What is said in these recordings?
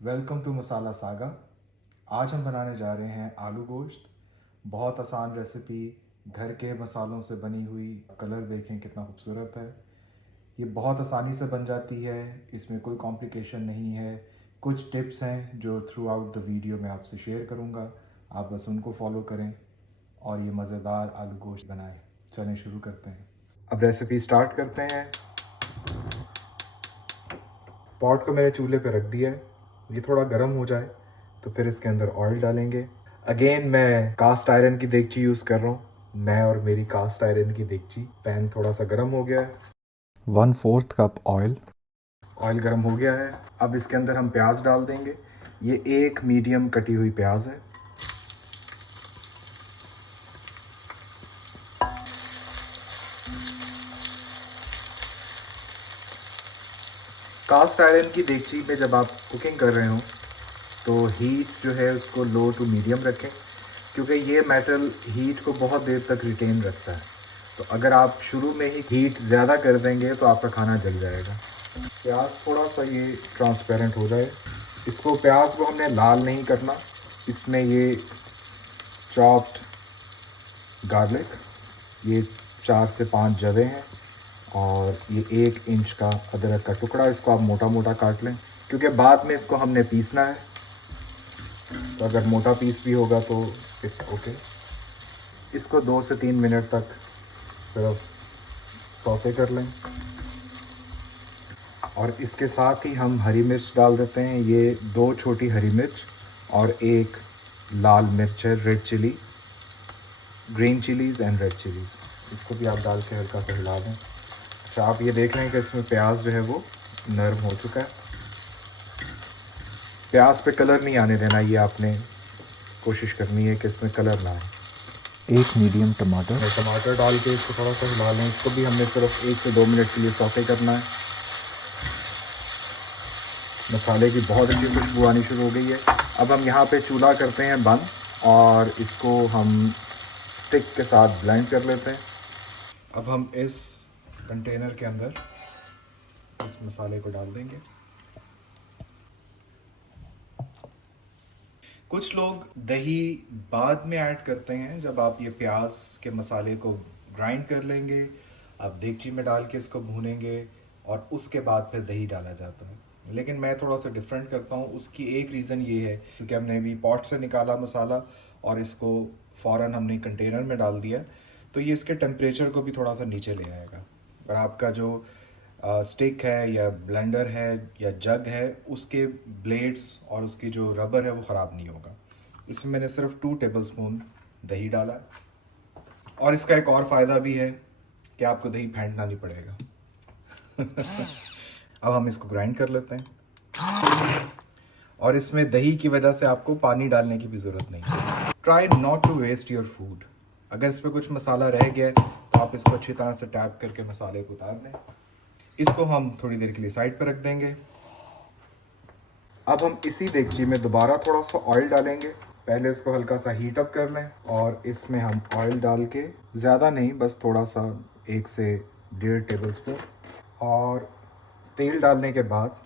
Welcome to masala saga. आज हम बनाने जा रहे हैं आलू गोश्त। बहुत आसान रेसिपी, घर के मसालों से बनी हुई। कलर देखें कितना खूबसूरत है। ये बहुत आसानी से बन जाती है, इसमें कोई कॉम्प्लिकेशन नहीं है। कुछ टिप्स हैं जो थ्रू आउट द वीडियो मैं आपसे शेयर करूँगा, आप बस उनको फॉलो करें और ये मज़ेदार आलू गोश्त बनाएं। चलें शुरू करते हैं। अब रेसिपी स्टार्ट करते हैं। पॉट को मैंने चूल्हे पे रख दिया है, ये थोड़ा गर्म हो जाए तो फिर इसके अंदर ऑयल डालेंगे। अगेन मैं कास्ट आयरन की देगची यूज़ कर रहा हूँ, मैं और मेरी कास्ट आयरन की देगची। पैन थोड़ा सा गर्म हो गया है। 1/4 कप ऑयल। ऑयल गर्म हो गया है। अब इसके अंदर हम प्याज डाल देंगे। ये एक मीडियम कटी हुई प्याज है। कास्ट आयरन की देगची में जब आप कुकिंग कर रहे हो तो हीट जो है उसको लो टू मीडियम रखें, क्योंकि ये मेटल हीट को बहुत देर तक रिटेन रखता है। तो अगर आप शुरू में ही हीट ज़्यादा कर देंगे तो आपका खाना जल जाएगा। प्याज थोड़ा सा ये ट्रांसपेरेंट हो जाए, इसको प्याज को हमने लाल नहीं करना। इसमें ये चॉप्ड गार्लिक, ये 4 से 5 जवे हैं और ये 1 इंच का अदरक का टुकड़ा। इसको आप मोटा मोटा काट लें, क्योंकि बाद में इसको हमने पीसना है। तो अगर मोटा पीस भी होगा तो इट्स ओके। इसको 2 से 3 मिनट तक सिर्फ सौते कर लें। और इसके साथ ही हम हरी मिर्च डाल देते हैं। ये 2 छोटी हरी मिर्च और 1 लाल मिर्च है, red chilli, green chillies and red chillies. इसको भी आप डाल के हल्का सा हिला दें। अच्छा, आप ये देख लें कि इसमें प्याज जो है वो नरम हो चुका है। प्याज पे कलर नहीं आने देना, ये आपने कोशिश करनी है कि इसमें कलर ना आए। 1 मीडियम टमाटर डाल के इसको थोड़ा सा हिला लें। इसको भी हमने सिर्फ 1 से 2 मिनट के लिए सौते करना है। मसाले की बहुत अच्छी खुशबू आनी शुरू हो गई है। अब हम यहाँ पे चूल्हा करते हैं बंद और इसको हम स्टिक के साथ ब्लेंड कर लेते हैं। अब हम इस कंटेनर के अंदर इस मसाले को डाल देंगे। कुछ लोग दही बाद में ऐड करते हैं, जब आप ये प्याज के मसाले को ग्राइंड कर लेंगे, आप देगची में डाल के इसको भूनेंगे और उसके बाद फिर दही डाला जाता है। लेकिन मैं थोड़ा सा डिफरेंट करता हूँ। उसकी एक रीज़न ये है क्योंकि हमने अभी पॉट से निकाला मसाला और इसको फ़ौरन हमने कंटेनर में डाल दिया, तो ये इसके टेम्परेचर को भी थोड़ा सा नीचे ले आएगा और आपका जो स्टिक है या ब्लेंडर है या जग है, उसके ब्लेड्स और उसकी जो रबर है वो ख़राब नहीं होगा। इसमें मैंने सिर्फ 2 टेबलस्पून दही डाला है। और इसका एक और फ़ायदा भी है कि आपको दही फेंटना नहीं पड़ेगा। अब हम इसको ग्राइंड कर लेते हैं और इसमें दही की वजह से आपको पानी डालने की भी ज़रूरत नहीं। Try not to waste your food. अगर इस पर कुछ मसाला रह गया तो आप इसको अच्छी तरह से टैप करके मसाले को उतार दें। इसको हम थोड़ी देर के लिए साइड पर रख देंगे। अब हम इसी देगची में दोबारा थोड़ा सा ऑयल डालेंगे। पहले इसको हल्का सा हीट अप कर लें और इसमें हम ऑयल डाल के, ज़्यादा नहीं, बस थोड़ा सा 1 से 1.5 टेबलस्पून। और तेल डालने के बाद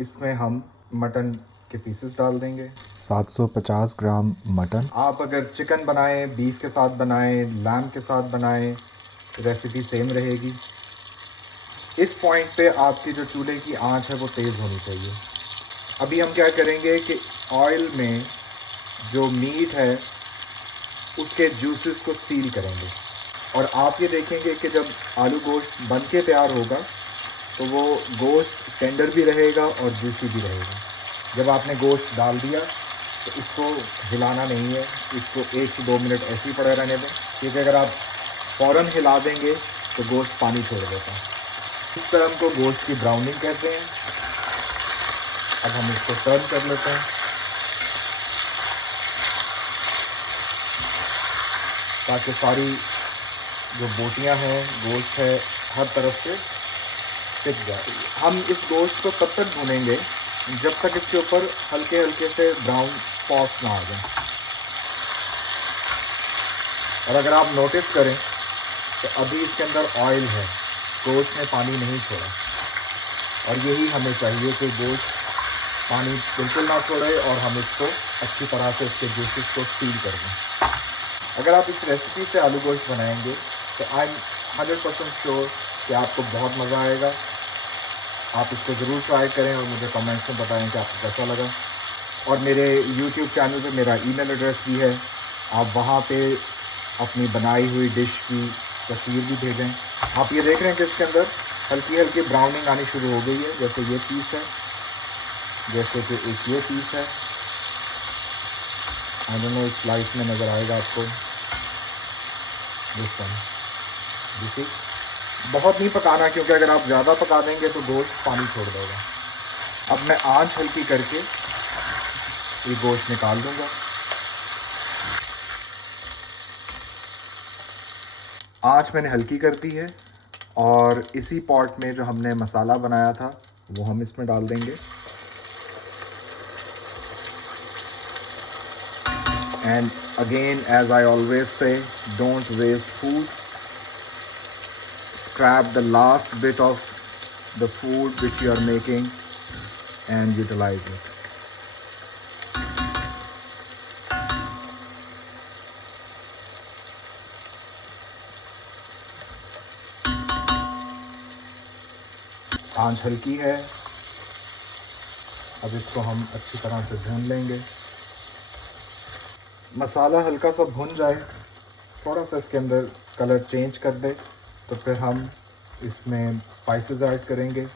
इसमें हम मटन के पीसेस डाल देंगे। 750 ग्राम मटन। आप अगर चिकन बनाएं, बीफ के साथ बनाएं, लैम्ब के साथ बनाएं, रेसिपी सेम रहेगी। इस पॉइंट पे आपकी जो चूल्हे की आंच है वो तेज़ होनी चाहिए। अभी हम क्या करेंगे कि ऑयल में जो मीट है उसके जूसेस को सील करेंगे और आप ये देखेंगे कि जब आलू गोश्त बन के तैयार होगा तो वो गोश्त टेंडर भी रहेगा और जूसी भी रहेगा। जब आपने गोश्त डाल दिया तो इसको हिलाना नहीं है, इसको 1 से 2 मिनट ऐसे ही पड़े रहने दें, क्योंकि अगर आप फ़ौरन हिला देंगे तो गोश्त पानी छोड़ देता है। इस तरह हमको गोश्त की ब्राउनिंग कहते हैं। अब हम इसको सर्व कर लेते हैं ताकि सारी जो बोटियां हैं, गोश्त है, हर तरफ से सिक जाए। हम इस गोश्त को तब तक भूनेंगे जब तक इसके ऊपर हल्के हल्के से ब्राउन स्पॉट्स ना आ जाए। और अगर आप नोटिस करें तो अभी इसके अंदर ऑयल है, गोश्त ने पानी नहीं छोड़ा। और यही हमें चाहिए कि गोश्त पानी बिल्कुल ना छोड़े और हम इसको अच्छी तरह से इसके जूसेस को सील कर दें। अगर आप इस रेसिपी से आलू गोश्त बनाएंगे तो आई एम 100% श्योर कि आपको बहुत मज़ा आएगा। आप इसको ज़रूर ट्राई करें और मुझे कमेंट्स में बताएं कि आपको कैसा लगा। और मेरे यूट्यूब चैनल पे मेरा ईमेल एड्रेस भी है, आप वहाँ पे अपनी बनाई हुई डिश की तस्वीर भी भेजें। आप ये देख रहे हैं कि इसके अंदर हल्की हल्की ब्राउनिंग आनी शुरू हो गई है, जैसे ये पीस है, जैसे कि एक ये पीस है। आई डोंट नो इस लाइट में नज़र आएगा आपको, दिस वन, देखिए। बहुत नहीं पकाना, क्योंकि अगर आप ज़्यादा पका देंगे तो गोश्त पानी छोड़ देगा। अब मैं आंच हल्की करके ये गोश्त निकाल दूंगा। आंच मैंने हल्की कर दी है और इसी पॉट में जो हमने मसाला बनाया था वो हम इसमें डाल देंगे। And again as I always say, don't waste food, scrap the last bit of the food which you are making and utilize it. आंच हल्की है, अब इसको हम अच्छी तरह से भून लेंगे। मसाला हल्का सा भुन जाए, थोड़ा सा इसके अंदर कलर चेंज कर दे, तो फिर हम इसमें स्पाइसेस ऐड करेंगे।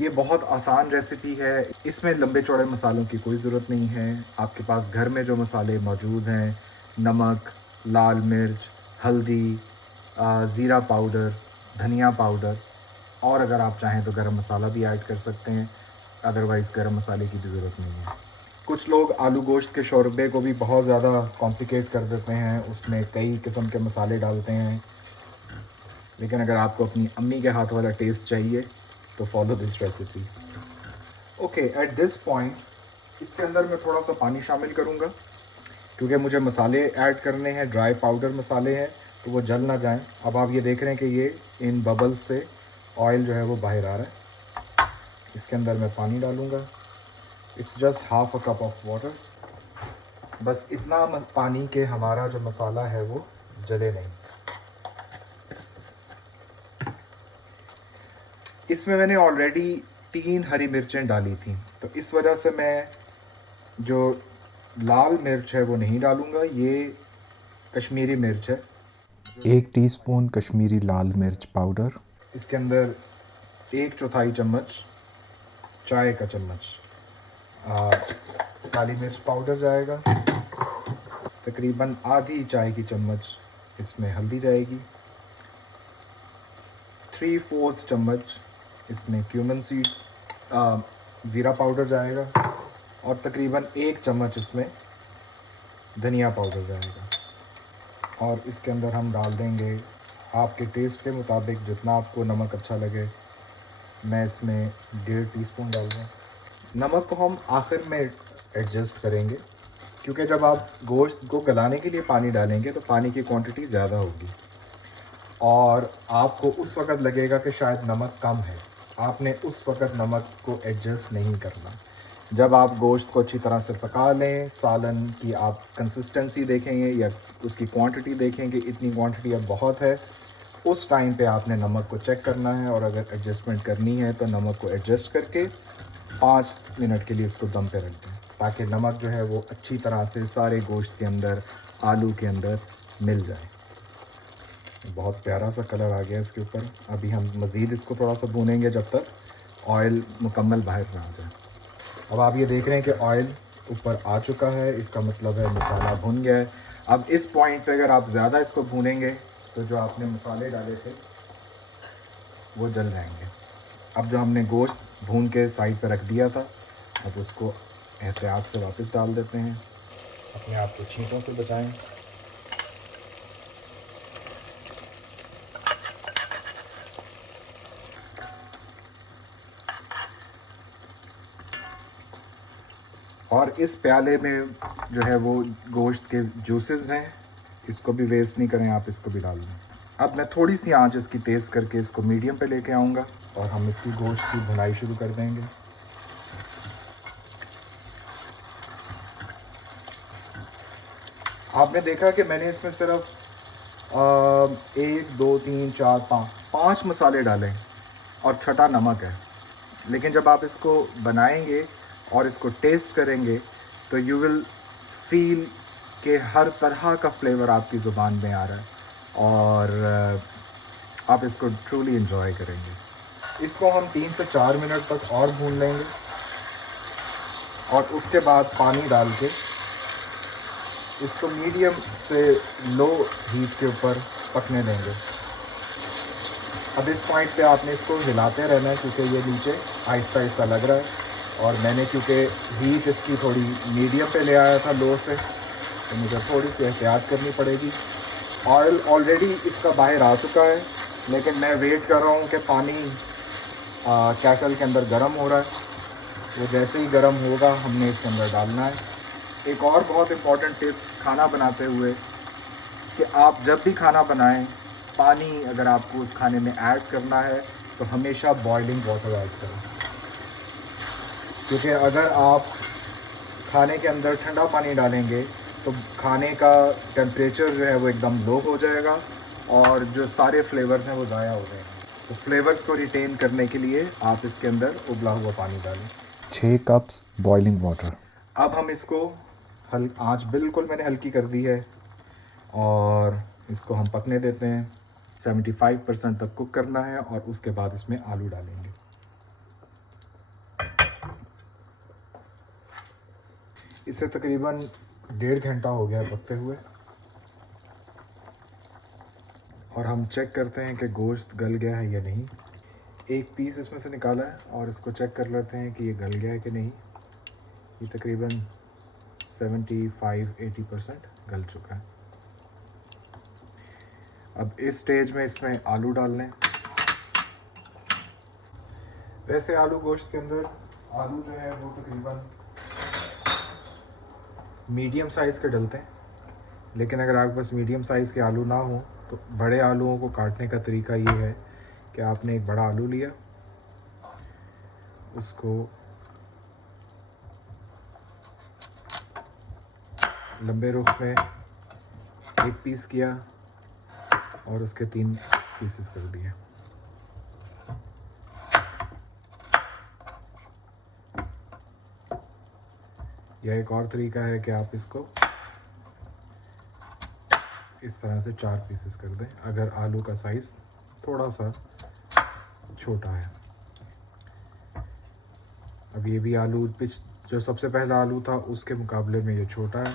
ये बहुत आसान रेसिपी है, इसमें लंबे चौड़े मसालों की कोई ज़रूरत नहीं है। आपके पास घर में जो मसाले मौजूद हैं, नमक, लाल मिर्च, हल्दी, ज़ीरा पाउडर, धनिया पाउडर, और अगर आप चाहें तो गरम मसाला भी ऐड कर सकते हैं, अदरवाइज़ गरम मसाले की भी ज़रूरत नहीं है। कुछ लोग आलू गोश्त के शोरबे को भी बहुत ज़्यादा कॉम्प्लिकेट कर देते हैं, उसमें कई किस्म के मसाले डालते हैं, लेकिन अगर आपको अपनी अम्मी के हाथ वाला टेस्ट चाहिए तो follow this recipe. Okay, at this point इसके अंदर मैं थोड़ा सा पानी शामिल करूँगा, क्योंकि मुझे मसाले ऐड करने हैं, ड्राई पाउडर मसाले हैं, तो वो जल ना जाएं। अब आप ये देख रहे हैं कि ये इन बबल्स से ऑयल जो है वो बाहर आ रहा है। इसके अंदर मैं पानी डालूँगा, it's just half a cup of water. बस इतना पानी के हमारा जो मसाला है वो जले नहीं। इसमें मैंने ऑलरेडी 3 हरी मिर्चें डाली थी, तो इस वजह से मैं जो लाल मिर्च है वो नहीं डालूँगा। ये कश्मीरी मिर्च है, 1 टीस्पून कश्मीरी लाल मिर्च पाउडर। इसके अंदर 1/4 चम्मच चाय का चम्मच काली मिर्च पाउडर जाएगा। तकरीबन आधी चाय की चम्मच इसमें हल्दी जाएगी। 3/4 चम्मच इसमें क्यूमन सीड्स ज़ीरा पाउडर जाएगा, और तकरीबन 1 चम्मच इसमें धनिया पाउडर जाएगा। और इसके अंदर हम डाल देंगे आपके टेस्ट के मुताबिक जितना आपको नमक अच्छा लगे। मैं इसमें 1.5 टीस्पून डाल दूँ। नमक को हम आखिर में एडजस्ट करेंगे, क्योंकि जब आप गोश्त को गलाने के लिए पानी डालेंगे तो पानी की क्वांटिटी ज़्यादा होगी और आपको उस वक़्त लगेगा कि शायद नमक कम है। आपने उस वक़्त नमक को एडजस्ट नहीं करना। जब आप गोश्त को अच्छी तरह से पका लें, सालन की आप कंसिस्टेंसी देखेंगे या उसकी क्वांटिटी देखेंगे, इतनी क्वांटिटी अब बहुत है, उस टाइम पे आपने नमक को चेक करना है। और अगर एडजस्टमेंट करनी है तो नमक को एडजस्ट करके 5 मिनट के लिए इसको दम पे रख दें, ताकि नमक जो है वो अच्छी तरह से सारे गोश्त के अंदर, आलू के अंदर मिल जाए। बहुत प्यारा सा कलर आ गया इसके ऊपर। अभी हम मज़ीद इसको थोड़ा सा भूनेंगे जब तक ऑयल मुकम्मल बाहर ना आ जाए। अब आप ये देख रहे हैं कि ऑयल ऊपर आ चुका है, इसका मतलब है मसाला भुन गया है। अब इस पॉइंट पे अगर आप ज़्यादा इसको भूनेंगे तो जो आपने मसाले डाले थे वो जल जाएंगे। अब जो हमने गोश्त भून के साइड पर रख दिया था, अब उसको एहतियात से वापस डाल देते हैं। अपने आप को छींटों से बचाएं। और इस प्याले में जो है वो गोश्त के जूसेस हैं, इसको भी वेस्ट नहीं करें, आप इसको भी डाल दें। अब मैं थोड़ी सी आंच इसकी तेज़ करके इसको मीडियम पे लेके आऊँगा और हम इसकी गोश्त की भुनाई शुरू कर देंगे। आपने देखा कि मैंने इसमें सिर्फ 1 2 3 4 5 मसाले डालें और छठा नमक है। लेकिन जब आप इसको बनाएंगे और इसको टेस्ट करेंगे तो यू विल फील कि हर तरह का फ्लेवर आपकी ज़ुबान में आ रहा है और आप इसको ट्रूली इन्जॉय करेंगे। इसको हम 3 से 4 मिनट तक और भून लेंगे और उसके बाद पानी डाल के इसको मीडियम से लो हीट के ऊपर पकने देंगे। अब इस पॉइंट पे आपने इसको हिलाते रहना है क्योंकि ये नीचे आहिस्ता आहिस्ता लग रहा है और मैंने क्योंकि हीट इसकी थोड़ी मीडियम पे ले आया था लो से, तो मुझे थोड़ी सी एहतियात करनी पड़ेगी। ऑयल ऑलरेडी इसका बाहर आ चुका है लेकिन मैं वेट कर रहा हूँ कि पानी कैटल के अंदर गर्म हो रहा है, वो जैसे ही गर्म होगा हमने इसके अंदर डालना है। एक और बहुत इम्पॉर्टेंट टिप खाना बनाते हुए कि आप जब भी खाना बनाएं, पानी अगर आपको उस खाने में ऐड करना है तो हमेशा बॉइलिंग वाटर ऐड करें, क्योंकि अगर आप खाने के अंदर ठंडा पानी डालेंगे तो खाने का टेम्परेचर जो है वो एकदम लो हो जाएगा और जो सारे फ्लेवर्स हैं वो ज़ाया हो जाएंगे। तो फ्लेवर्स को रिटेन करने के लिए आप इसके अंदर उबला हुआ पानी डालें। 6 कप्स बॉइलिंग वाटर। अब हम इसको आँच बिल्कुल मैंने हल्की कर दी है और इसको हम पकने देते हैं। 75% तक कुक करना है और उसके बाद इसमें आलू डालेंगे। इसे तकरीबन 1.5 घंटा हो गया पकते हुए और हम चेक करते हैं कि गोश्त गल गया है या नहीं। एक पीस इसमें से निकाला है और इसको चेक कर लेते हैं कि ये गल गया है कि नहीं। ये तकरीबन 75-80% गल चुका है। अब इस स्टेज में इसमें आलू डाल लें। वैसे आलू गोश्त के अंदर आलू जो है वो तकरीबन मीडियम साइज़ के डलते हैं, लेकिन अगर आपके पास मीडियम साइज़ के आलू ना हो तो बड़े आलूओं को काटने का तरीका ये है कि आपने एक बड़ा आलू लिया, उसको लंबे रुख में एक पीस किया और उसके 3 पीसेस कर दिए। यह एक और तरीका है कि आप इसको इस तरह से 4 पीसेस कर दें अगर आलू का साइज़ थोड़ा सा छोटा है। अब ये भी आलू जो सबसे पहला आलू था उसके मुकाबले में ये छोटा है,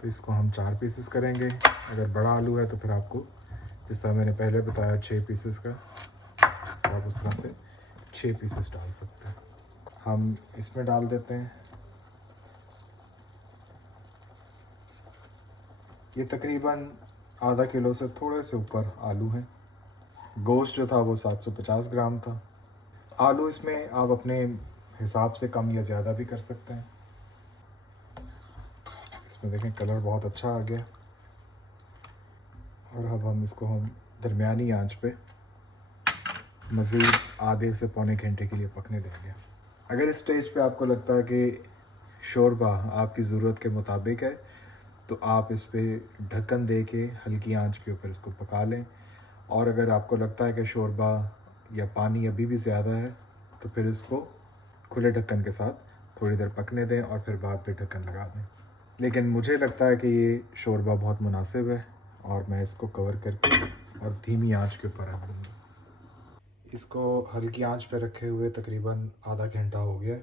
तो इसको हम 4 पीसेस करेंगे। अगर बड़ा आलू है तो फिर आपको जिस तरह मैंने पहले बताया 6 पीसेस का, तो आप उस तरह से 6 पीसेस डाल सकते हैं। हम इसमें डाल देते हैं। ये तकरीबन आधा किलो से थोड़े से ऊपर आलू हैं। गोश्त जो था वो 750 ग्राम था। आलू इसमें आप अपने हिसाब से कम या ज़्यादा भी कर सकते हैं। इसमें देखें कलर बहुत अच्छा आ गया और अब हम इसको दरमियानी आंच पे मज़ीद आधे से पौने घंटे के लिए पकने देंगे। अगर इस स्टेज पे आपको लगता है कि शोरबा आपकी ज़रूरत के मुताबिक है तो आप इस पे ढक्कन दे के हल्की आंच के ऊपर इसको पका लें, और अगर आपको लगता है कि शोरबा या पानी अभी भी ज़्यादा है तो फिर इसको खुले ढक्कन के साथ थोड़ी देर पकने दें और फिर बाद पे ढक्कन लगा दें। लेकिन मुझे लगता है कि ये शोरबा बहुत मुनासिब है और मैं इसको कवर करके और धीमी आंच के ऊपर रख दूँगा। इसको हल्की आंच पे रखे हुए तकरीबन आधा घंटा हो गया।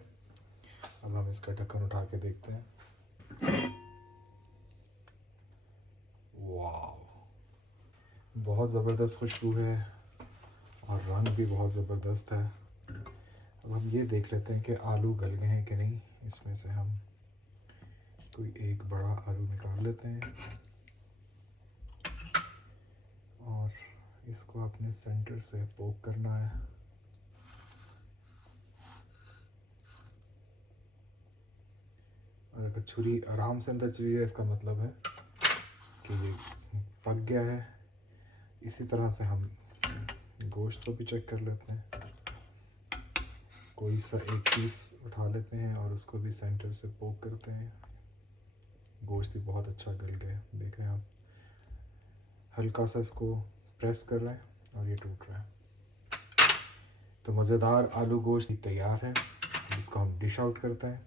अब हम इसका ढक्कन उठा के देखते हैं। वाह, बहुत ज़बरदस्त खुशबू है और रंग भी बहुत ज़बरदस्त है। अब हम ये देख लेते हैं कि आलू गल गए हैं कि नहीं। इसमें से हम कोई एक बड़ा आलू निकाल लेते हैं और इसको अपने सेंटर से पोक करना है। और अगर छुरी आराम से अंदर चली जाए इसका मतलब है कि ये पक गया है। इसी तरह से हम गोश्त को भी चेक कर लेते हैं। कोई सा एक पीस उठा लेते हैं और उसको भी सेंटर से पोक करते हैं। गोश्त भी बहुत अच्छा गल गया, देख रहे हैं आप। हल्का सा इसको प्रेस कर रहे हैं और ये टूट रहा है। तो मज़ेदार आलू गोश्त तैयार है। इसको हम डिश आउट करते हैं।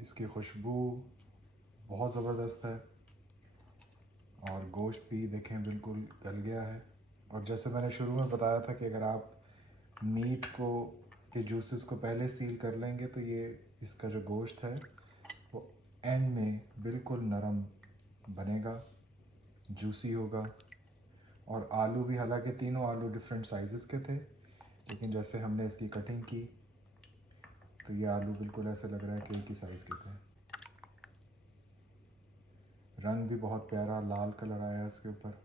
इसकी खुशबू बहुत ज़बरदस्त है और गोश्त भी देखें बिल्कुल गल गया है। और जैसे मैंने शुरू में बताया था कि अगर आप मीट को के जूसेस को पहले सील कर लेंगे तो ये इसका जो गोश्त है वो एंड में बिल्कुल नरम बनेगा, जूसी होगा। और आलू भी, हालांकि तीनों आलू डिफरेंट साइज़ेस के थे, लेकिन जैसे हमने इसकी कटिंग की तो ये आलू बिल्कुल ऐसे लग रहा है कि एक ही साइज़ के थे। रंग भी बहुत प्यारा लाल कलर आया है इसके ऊपर।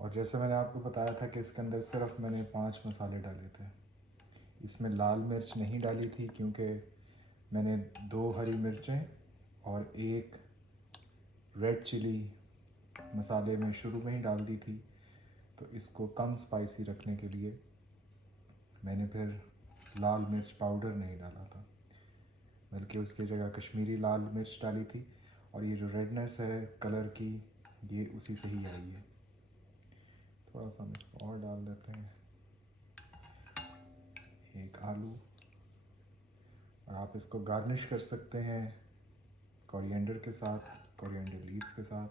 और जैसे मैंने आपको बताया था कि इसके अंदर सिर्फ मैंने 5 मसाले डाले थे। इसमें लाल मिर्च नहीं डाली थी क्योंकि मैंने 2 हरी मिर्चें और 1 रेड चिली मसाले में शुरू में ही डाल दी थी, तो इसको कम स्पाइसी रखने के लिए मैंने फिर लाल मिर्च पाउडर नहीं डाला था, बल्कि उसकी जगह कश्मीरी लाल मिर्च डाली थी। और ये जो रेडनेस है कलर की, ये उसी से ही आई है। थोड़ा सा हम इसको और डाल देते हैं, 1 आलू। और आप इसको गार्निश कर सकते हैं कोरिएंडर के साथ, कोरिएंडर लीव्स के साथ।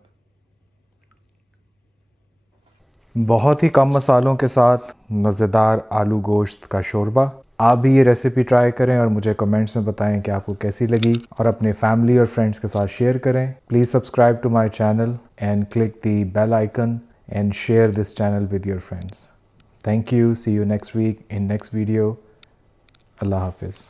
बहुत ही कम मसालों के साथ मज़ेदार आलू गोश्त का शोरबा। आप भी ये रेसिपी ट्राई करें और मुझे कमेंट्स में बताएं कि आपको कैसी लगी, और अपने फैमिली और फ्रेंड्स के साथ शेयर करें। Please subscribe to my channel and click the bell icon and share this channel with your friends. Thank you. See you next week in next video. Allah Hafiz.